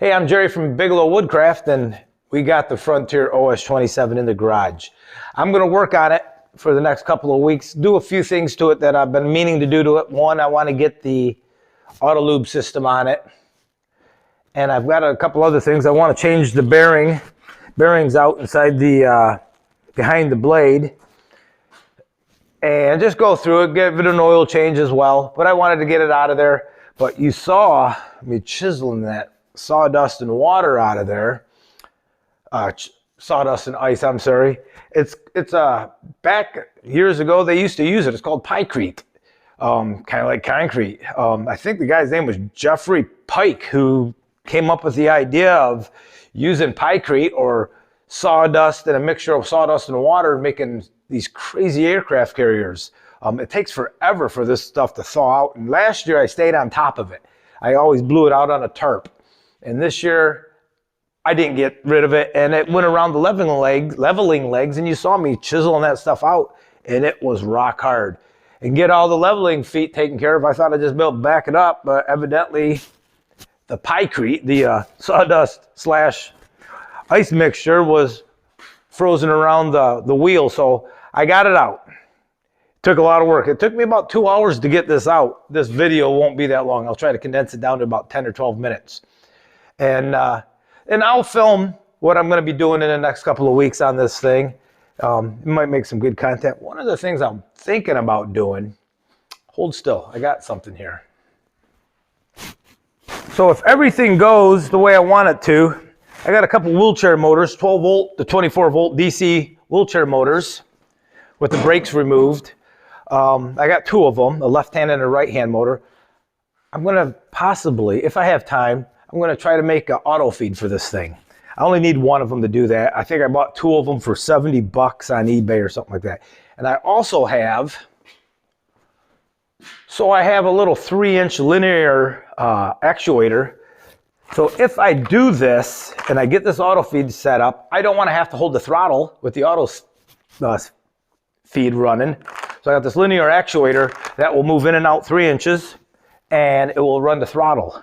Hey, I'm Jerry from Bigelow Woodcraft, and we got the Frontier OS27 in the garage. I'm going to work on it for the next couple of weeks, do a few things to it that I've been meaning to do to it. One, I want to get the auto lube system on it, and I've got a couple other things. I want to change the bearings out inside the behind the blade, and just go through it, give it an oil change as well. But I wanted to get it out of there. But you saw me chiseling that sawdust and water out of there. Sawdust and ice, I'm sorry. It's back years ago they used to use it. It's called pykrete, kind of like concrete. I think the guy's name was Jeffrey Pike, who came up with the idea of using pykrete or sawdust and a mixture of sawdust and water, making these crazy aircraft carriers. It takes forever for this stuff to thaw out. And last year I stayed on top of it. I always blew it out on a tarp. And this year I didn't get rid of it, and it went around the leveling legs, and you saw me chiseling that stuff out, and it was rock hard. And get all the leveling feet taken care of, I thought I'd just be able to back it up, but evidently the pykrete, the sawdust slash ice mixture, was frozen around the wheel, so I got it out. Took a lot of work. It took me about 2 hours to get this out. This video won't be that long. I'll try to condense it down to about 10 or 12 minutes. And I'll film what I'm going to be doing in the next couple of weeks on this thing. It might make some good content. One of the things I'm thinking about doing, hold still, I got something here. So if everything goes the way I want it to, I got a couple wheelchair motors, 12 volt to 24 volt DC wheelchair motors with the brakes removed. I got two of them, a left hand and a right hand motor. I'm going to possibly, if I have time, I'm going to try to make an auto feed for this thing. I only need one of them to do that. I think I bought two of them for 70 bucks on eBay or something like that. And I also have, I have a little 3-inch linear actuator. So if I do this and I get this auto feed set up, I don't want to have to hold the throttle with the auto feed running. So I got this linear actuator that will move in and out 3 inches, and it will run the throttle.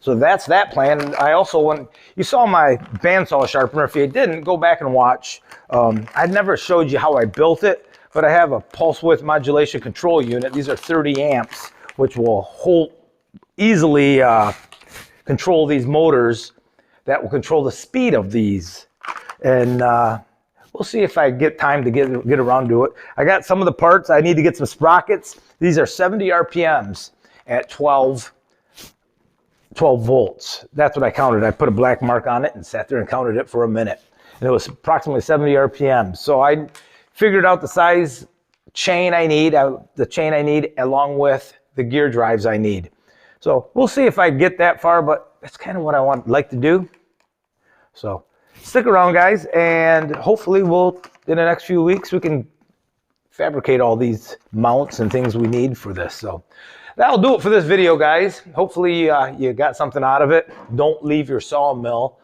So that's that plan. I also want, you saw my bandsaw sharpener. If you didn't, go back and watch. I never showed you how I built it, but I have a pulse width modulation control unit. These are 30 amps, which will easily control these motors that will control the speed of these. And we'll see if I get time to get around to it. I got some of the parts. I need to get some sprockets. These are 70 RPMs at 12 volts. That's what I counted. I put a black mark on it and sat there and counted it for a minute. And it was approximately 70 RPMs. So I figured out the size chain I need, along with the gear drives I need. So we'll see if I get that far, but that's kind of what I like to do. So stick around, guys, and hopefully in the next few weeks, we can fabricate all these mounts and things we need for this. So that'll do it for this video, guys. Hopefully you got something out of it. Don't leave your sawmill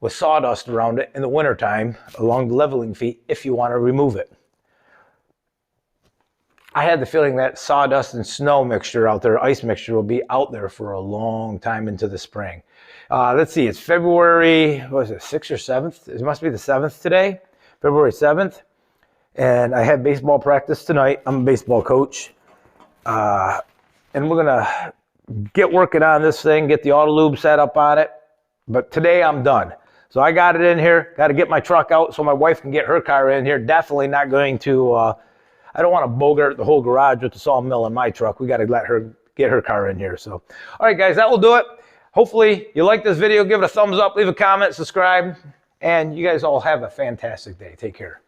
with sawdust around it in the wintertime along the leveling feet if you want to remove it. I had the feeling that sawdust and snow mixture out there, ice mixture, will be out there for a long time into the spring. Let's see, it's February, what is it, 6th or 7th? It must be the 7th today, February 7th. And I had baseball practice tonight. I'm a baseball coach. And we're gonna get working on this thing, get the auto lube set up on it. But today I'm done. So I got it in here, got to get my truck out so my wife can get her car in here. Definitely not going to, I don't want to bogart the whole garage with the sawmill in my truck. We got to let her get her car in here. So, all right, guys, that will do it. Hopefully you like this video. Give it a thumbs up, leave a comment, subscribe, and you guys all have a fantastic day. Take care.